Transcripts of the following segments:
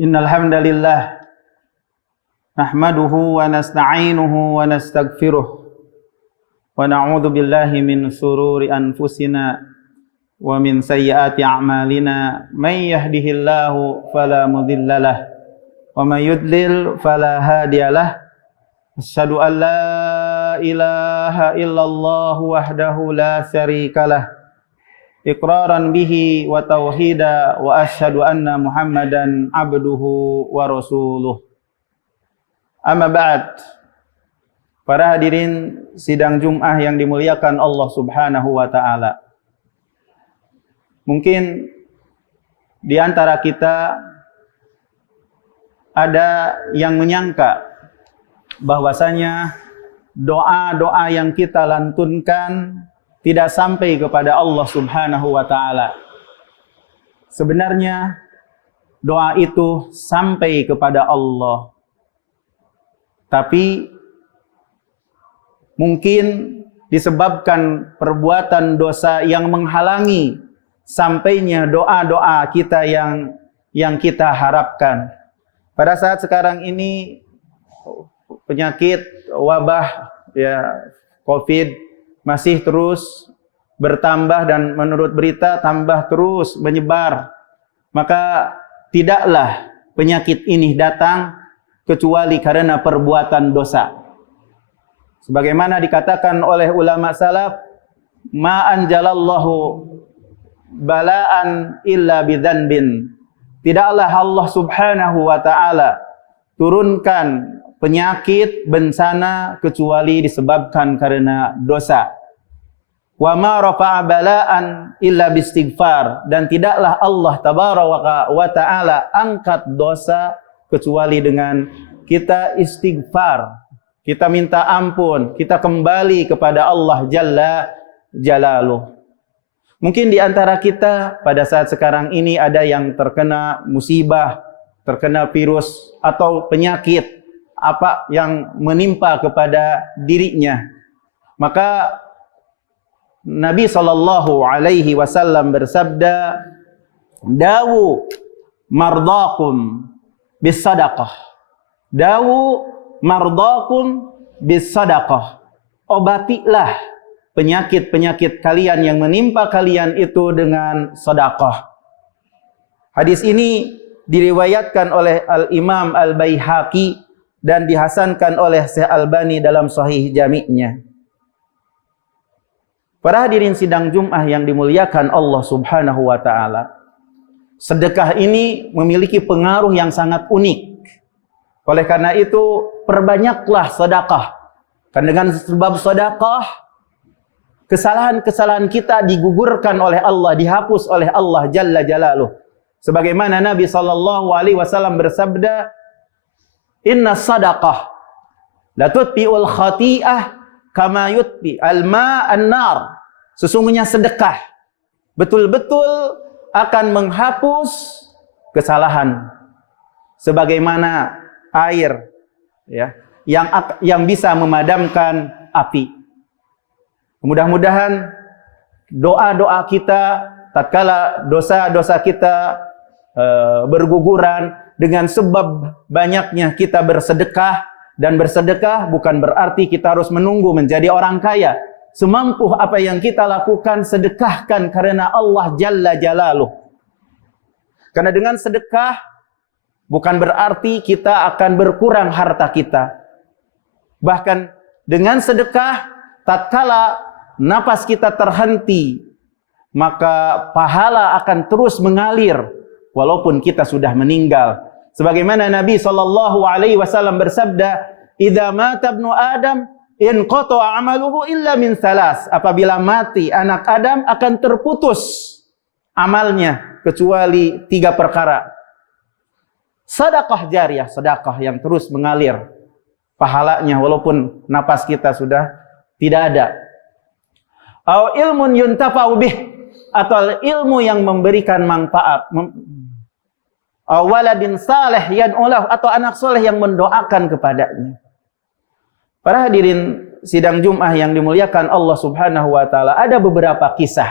Innal hamdalillah nahmaduhu wa nasta'inuhu wa nastaghfiruh wa na'udzu billahi min shururi anfusina wa min sayyiati a'malina may yahdihillahu fala mudhillalah wa may yudlil fala hadiyalah. Asyhadu an la ilaha illallah wahdahu la syarikalah iqraran bihi wa tauhida wa asyhadu anna Muhammadan abduhu wa rasuluh. Amma ba'd. Para hadirin sidang Jum'ah yang dimuliakan Allah Subhanahu wa taala. Mungkin di antara kita ada yang menyangka bahwasanya doa-doa yang kita lantunkan tidak sampai kepada Allah Subhanahu wa taala. Sebenarnya doa itu sampai kepada Allah. Tapi mungkin disebabkan perbuatan dosa yang menghalangi sampainya doa-doa kita yang kita harapkan. Pada saat sekarang ini penyakit wabah COVID masih terus bertambah dan menurut berita tambah terus menyebar. Maka tidaklah penyakit ini datang kecuali karena perbuatan dosa. Sebagaimana dikatakan oleh ulama salaf, ma anjalallahu bala'an illa bidzanbin. Tidaklah Allah Subhanahu wa taala turunkan penyakit, bencana kecuali disebabkan karena dosa. Wa ma rafa'a bala'an illa bistighfar, dan tidaklah Allah tabaraka wa ta'ala angkat dosa kecuali dengan kita istighfar. Kita minta ampun, kita kembali kepada Allah Jalla Jalaluh. Mungkin di antara kita pada saat sekarang ini ada yang terkena musibah, terkena virus atau penyakit apa yang menimpa kepada dirinya. Maka Nabi sallallahu alaihi wasallam bersabda, "Dawu mardakum bisadaqah." Dawu mardakum bisadaqah. Obatilah penyakit-penyakit kalian yang menimpa kalian itu dengan sedekah. Hadis ini diriwayatkan oleh Al-Imam Al-Baihaqi dan dihasankan oleh Syekh Albani dalam Sahih Jami'-nya. Para hadirin sidang Jum'ah yang dimuliakan Allah Subhanahu wa taala, sedekah ini memiliki pengaruh yang sangat unik. Oleh karena itu, perbanyaklah sedekah. Kan dengan sebab sedekah, kesalahan-kesalahan kita digugurkan oleh Allah, dihapus oleh Allah Jalla Jalaluh. Sebagaimana Nabi sallallahu alaihi wasallam bersabda, "Inna sadaqah la tutfi'ul khati'ah kama yutfi al-ma'an nar." Sesungguhnya sedekah betul-betul akan menghapus kesalahan sebagaimana air yang bisa memadamkan api. Mudah-mudahan doa-doa kita tatkala dosa-dosa kita berguguran dengan sebab banyaknya kita bersedekah, dan bersedekah bukan berarti kita harus menunggu menjadi orang kaya. Semampu apa yang kita lakukan, sedekahkan karena Allah Jalla Jalaluh. Karena dengan sedekah bukan berarti kita akan berkurang harta kita. Bahkan dengan sedekah tatkala napas kita terhenti, maka pahala akan terus mengalir walaupun kita sudah meninggal. Sebagaimana Nabi sallallahu alaihi wasallam bersabda, "Idza mata ibnu Adam inqata'a 'amaluhu illa min salas." Apabila mati anak Adam akan terputus amalnya kecuali 3 perkara. Sedekah jariyah, sedekah yang terus mengalir pahalanya walaupun napas kita sudah tidak ada. Au ilmun yuntafa'u bih, atau ilmu yang memberikan manfaat. Waladin saleh yad'ulahu, atau anak soleh yang mendoakan kepadanya. Para hadirin sidang Jum'ah yang dimuliakan Allah Subhanahu wa taala, ada beberapa kisah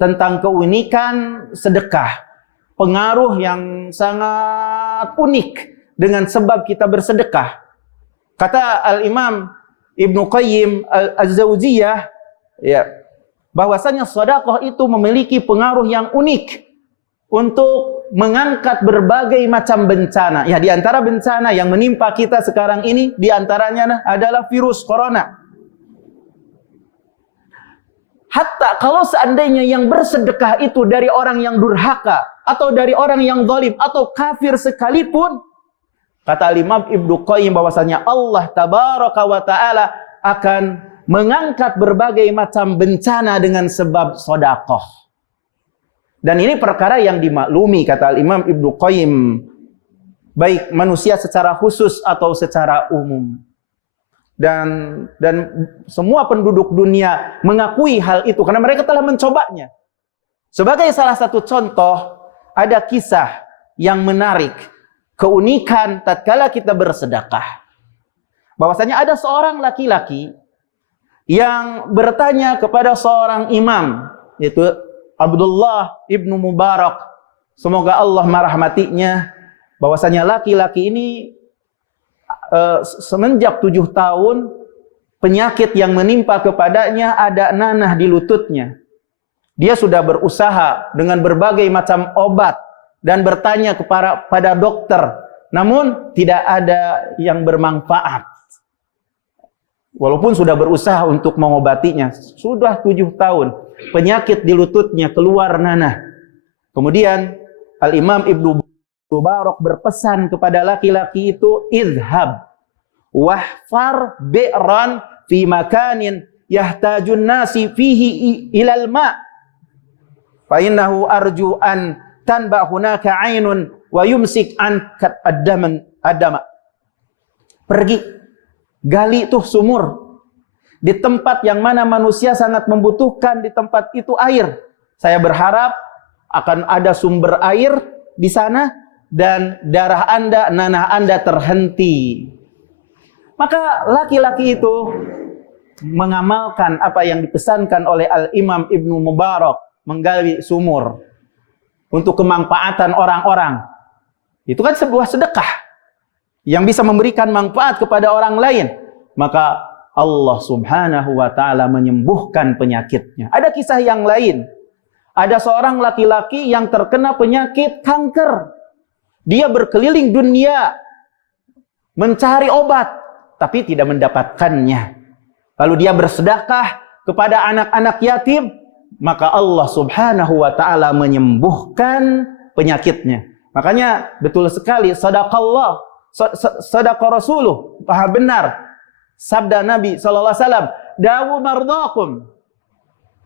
tentang keunikan sedekah, pengaruh yang sangat unik dengan sebab kita bersedekah. Kata Al-Imam Ibnu Qayyim Al-Jauziyah, ya, bahwasanya sedekah itu memiliki pengaruh yang unik untuk mengangkat berbagai macam bencana. Ya, di antara bencana yang menimpa kita sekarang ini, di antaranya adalah virus corona. Hatta kalau seandainya yang bersedekah itu dari orang yang durhaka, atau dari orang yang zalim, atau kafir sekalipun, kata Imam Ibnu Qayyim bahwasanya Allah Tabaraka wa Ta'ala akan mengangkat berbagai macam bencana dengan sebab sedekah. Dan ini perkara yang dimaklumi, kata Imam Ibnu Qayyim, baik manusia secara khusus atau secara umum. Dan semua penduduk dunia mengakui hal itu karena mereka telah mencobanya. Sebagai salah satu contoh, ada kisah yang menarik, keunikan tatkala kita bersedekah. Bahwasanya ada seorang laki-laki yang bertanya kepada seorang imam, yaitu Abdullah ibnu Mubarak, semoga Allah merahmatinya, bahwasanya laki-laki ini semenjak 7 tahun penyakit yang menimpa kepadanya ada nanah di lututnya. Dia sudah berusaha dengan berbagai macam obat dan bertanya kepada dokter, namun tidak ada yang bermanfaat. Walaupun sudah berusaha untuk mengobatinya, sudah 7 tahun penyakit di lututnya keluar nanah. Kemudian Al-Imam Ibnu Mubarak berpesan kepada laki-laki itu, idhab wahfar bi'ran fi makanin yahtajun nasi fihi ilal ma' fa innahu arju an tanba hunaka ainun wa yumsik an kat adama. Pergi gali tuh sumur di tempat yang mana manusia sangat membutuhkan, di tempat itu air. Saya berharap akan ada sumber air di sana dan darah Anda, nanah Anda terhenti. Maka laki-laki itu mengamalkan apa yang dipesankan oleh Al-Imam Ibnu Mubarak, menggali sumur untuk kemanfaatan orang-orang. Itu kan sebuah sedekah yang bisa memberikan manfaat kepada orang lain. Maka Allah Subhanahu wa Ta'ala menyembuhkan penyakitnya. Ada kisah yang lain. Ada seorang laki-laki yang terkena penyakit kanker. Dia berkeliling dunia mencari obat, tapi tidak mendapatkannya. Lalu dia bersedekah kepada anak-anak yatim, maka Allah Subhanahu wa Ta'ala menyembuhkan penyakitnya. Makanya betul sekali sadaqallah, sadaqah Rasuluh, paham benar sabda Nabi sallallahu alaihi wasallam, dawu mardhakum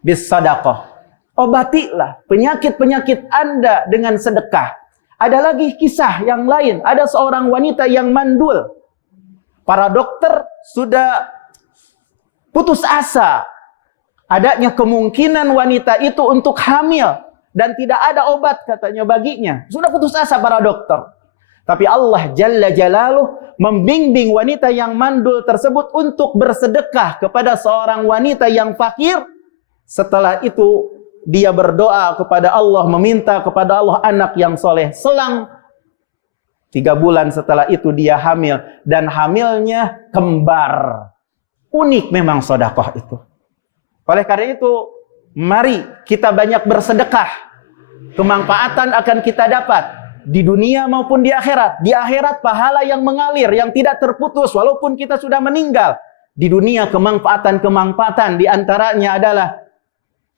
bis sadaqah. Obatilah penyakit-penyakit Anda dengan sedekah. Ada lagi kisah yang lain. Ada seorang wanita yang mandul. Para dokter sudah putus asa. Adanya kemungkinan wanita itu untuk hamil. Dan tidak ada obat katanya baginya. Sudah putus asa para dokter. Tapi Allah Jalla Jalaluh membimbing wanita yang mandul tersebut untuk bersedekah kepada seorang wanita yang fakir. Setelah itu dia berdoa kepada Allah, meminta kepada Allah anak yang soleh. Selang 3 bulan setelah itu dia hamil. Dan hamilnya kembar. Unik memang sedekah itu. Oleh karena itu, mari kita banyak bersedekah. Kemanfaatan akan kita dapat di dunia maupun di akhirat. Di akhirat pahala yang mengalir, yang tidak terputus walaupun kita sudah meninggal. Di dunia kemanfaatan-kemanfaatan di antaranya adalah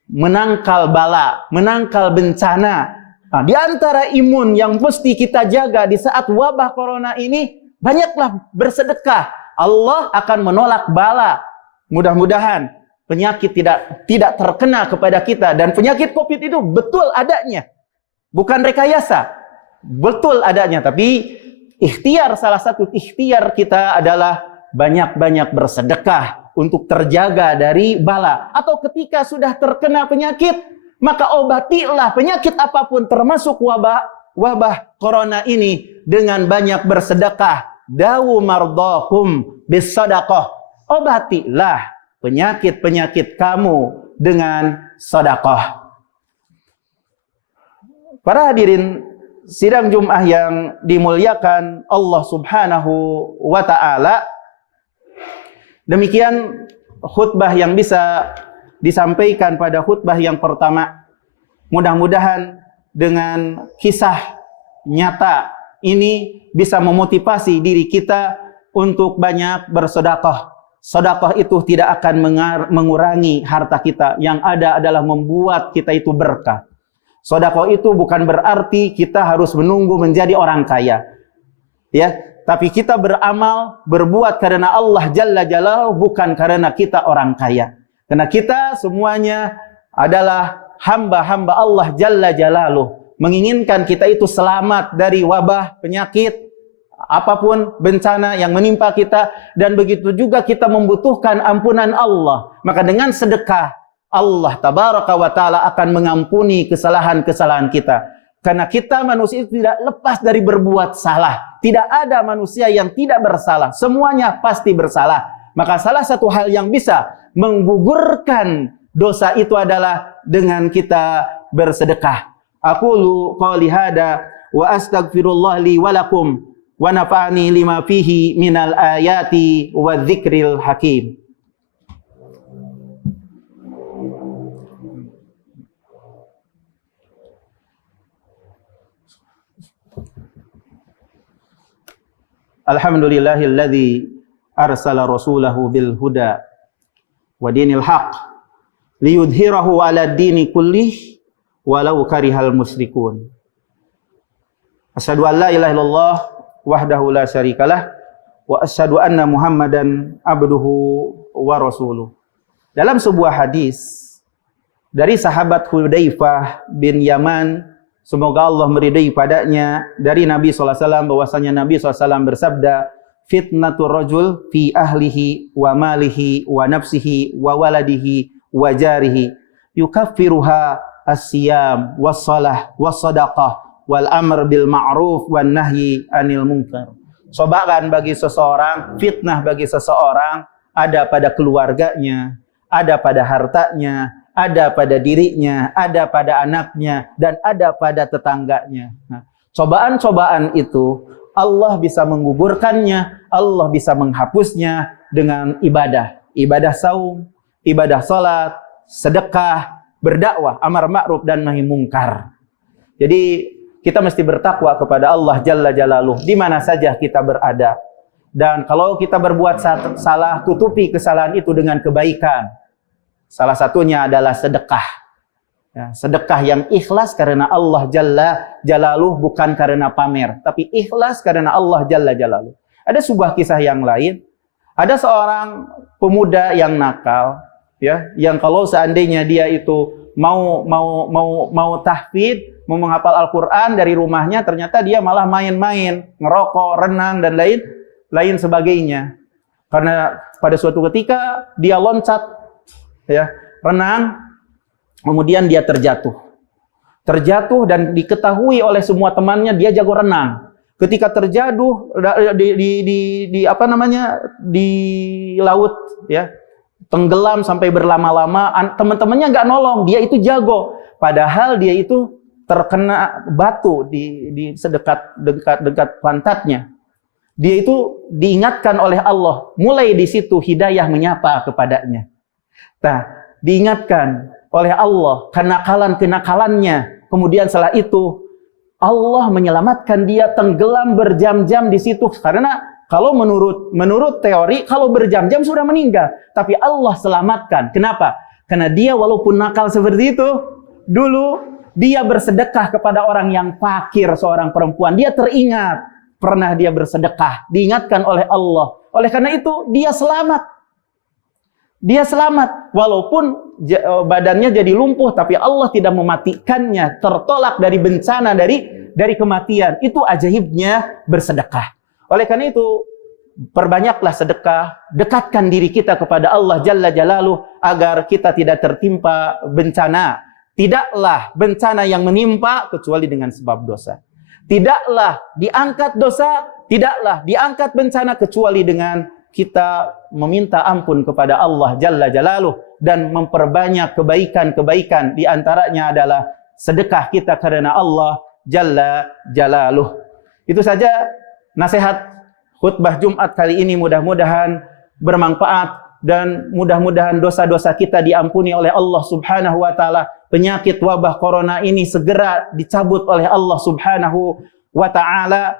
menangkal bala, menangkal bencana. Nah, di antara imun yang mesti kita jaga di saat wabah corona ini, banyaklah bersedekah. Allah akan menolak bala. Mudah-mudahan penyakit tidak terkena kepada kita. Dan penyakit COVID itu betul adanya. Bukan rekayasa. Betul adanya. Tapi ikhtiar, salah satu ikhtiar kita adalah banyak-banyak bersedekah untuk terjaga dari bala. Atau ketika sudah terkena penyakit, maka obatilah penyakit apapun termasuk wabah corona ini dengan banyak bersedekah. Dawu mardhakum bis sadaqah. Obatilah penyakit-penyakit kamu dengan sedekah. Para hadirin sidang Jum'ah yang dimuliakan Allah Subhanahu wa ta'ala, demikian khutbah yang bisa disampaikan pada khutbah yang pertama. Mudah-mudahan dengan kisah nyata ini bisa memotivasi diri kita untuk banyak bersedekah. Sedekah itu tidak akan mengurangi harta kita. Yang ada adalah membuat kita itu berkah. Sedekah itu bukan berarti kita harus menunggu menjadi orang kaya. Ya, tapi kita beramal, berbuat karena Allah Jalla Jalaluhu, bukan karena kita orang kaya. Karena kita semuanya adalah hamba-hamba Allah Jalla Jalaluhu. Menginginkan kita itu selamat dari wabah, penyakit, apapun bencana yang menimpa kita, dan begitu juga kita membutuhkan ampunan Allah. Maka dengan sedekah, Allah Tabaraka wa Ta'ala akan mengampuni kesalahan-kesalahan kita. Karena kita manusia itu tidak lepas dari berbuat salah. Tidak ada manusia yang tidak bersalah. Semuanya pasti bersalah. Maka salah satu hal yang bisa menggugurkan dosa itu adalah dengan kita bersedekah. Aqulu qali hada wa astaghfirullah li wa lakum wa nafa'ani lima fihi minal ayati wa dzikril hakim. Alhamdulillahilladzi arsala rasulahu bil huda wa dinil haq liyudhhirahu 'ala dini kullih walau karihal musyrikun. Asyhadu an la ilaha illallah wahdahu la syarikalah wa asyhadu anna Muhammadan abduhu wa rasuluh. Dalam sebuah hadis dari sahabat Hudzaifah bin Yaman, semoga Allah meridai padanya, dari Nabi SAW bahwasanya Nabi SAW bersabda, fitnatur rajul fi ahlihi wa malihi wa nafsihi wa waladihi wa jarihi yukaffiruha as-siyam was-salah was-sadaqah wal amr bil ma'ruf wan nahyi anil munkar. Cobaan bagi seseorang, fitnah bagi seseorang ada pada keluarganya, ada pada hartanya, ada pada dirinya, ada pada anaknya, dan ada pada tetangganya. Nah, cobaan-cobaan itu Allah bisa menggugurkannya, Allah bisa menghapusnya dengan ibadah. Ibadah saum, ibadah salat, sedekah, berdakwah, amar ma'ruf dan nahi mungkar. Jadi kita mesti bertakwa kepada Allah Jalla Jalaluhu di mana saja kita berada. Dan kalau kita berbuat salah, tutupi kesalahan itu dengan kebaikan. Salah satunya adalah sedekah. Ya, sedekah yang ikhlas karena Allah Jalla Jalaluhu, bukan karena pamer, tapi ikhlas karena Allah Jalla Jalaluhu. Ada sebuah kisah yang lain. Ada seorang pemuda yang nakal, ya, yang kalau seandainya dia itu mau tahfidz, mau menghafal Al-Qur'an dari rumahnya, ternyata dia malah main-main, ngerokok, renang dan lain sebagainya. Karena pada suatu ketika dia loncat, ya, renang, kemudian dia terjatuh dan diketahui oleh semua temannya dia jago renang. Ketika terjatuh di laut, ya, tenggelam sampai berlama-lama, teman-temannya nggak nolong, dia itu jago, padahal dia itu terkena batu di dekat pantatnya. Dia itu diingatkan oleh Allah, mulai di situ hidayah menyapa kepadanya. Nah, diingatkan oleh Allah kenakalan-kenakalannya. Kemudian setelah itu Allah menyelamatkan dia, tenggelam berjam-jam di situ. Karena kalau menurut teori, kalau berjam-jam sudah meninggal. Tapi Allah selamatkan. Kenapa? Karena dia walaupun nakal seperti itu, dulu dia bersedekah kepada orang yang fakir, seorang perempuan. Dia teringat, pernah dia bersedekah. Diingatkan oleh Allah. Oleh karena itu, dia selamat. Dia selamat, walaupun badannya jadi lumpuh, tapi Allah tidak mematikannya, tertolak dari bencana, dari kematian. Itu ajaibnya bersedekah. Oleh karena itu, perbanyaklah sedekah, dekatkan diri kita kepada Allah Jalla Jalaluhu agar kita tidak tertimpa bencana. Tidaklah bencana yang menimpa kecuali dengan sebab dosa. Tidaklah diangkat dosa, tidaklah diangkat bencana kecuali dengan kita meminta ampun kepada Allah Jalla Jalaluhu dan memperbanyak kebaikan-kebaikan. Di antaranya adalah sedekah kita karena Allah jalla jalaluh. Itu saja nasihat khutbah Jumat kali ini, mudah-mudahan bermanfaat dan mudah-mudahan dosa-dosa kita diampuni oleh Allah Subhanahu wa taala. Penyakit wabah corona ini segera dicabut oleh Allah Subhanahu wa taala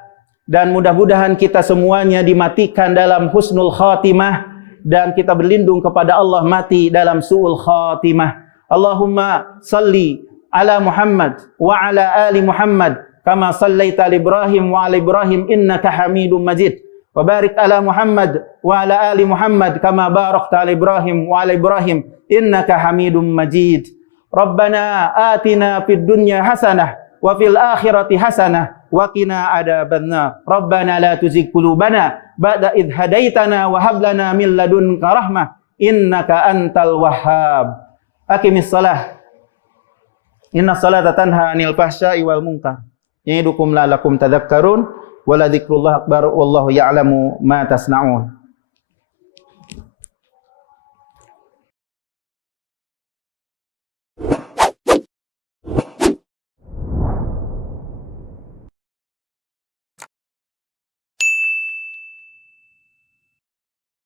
dan mudah-mudahan kita semuanya dimatikan dalam husnul khatimah dan kita berlindung kepada Allah mati dalam su'ul khatimah. Allahumma salli ala Muhammad wa ala ali Muhammad kama sallaita ala Ibrahim wa ala Ibrahim innaka Hamidum Majid. Wa barik ala Muhammad wa ala ali Muhammad kama barakta ala Ibrahim wa ala Ibrahim innaka Hamidum Majid. Rabbana atina fid dunya hasanah wa fil akhirati hasanah wa qina adzabannar. Rabbana la tuzigh qulubana ba'da idh hadaitana wa hab lana min ladunka rahmah innaka antal wahhab. Aqimis shalah. Inna salata tanha 'anil fahsya'i wal munkar. Ya'idukum la'allakum tadhakkarun wa la dzikrullah akbar wallahu ya'lamu ma tasna'un.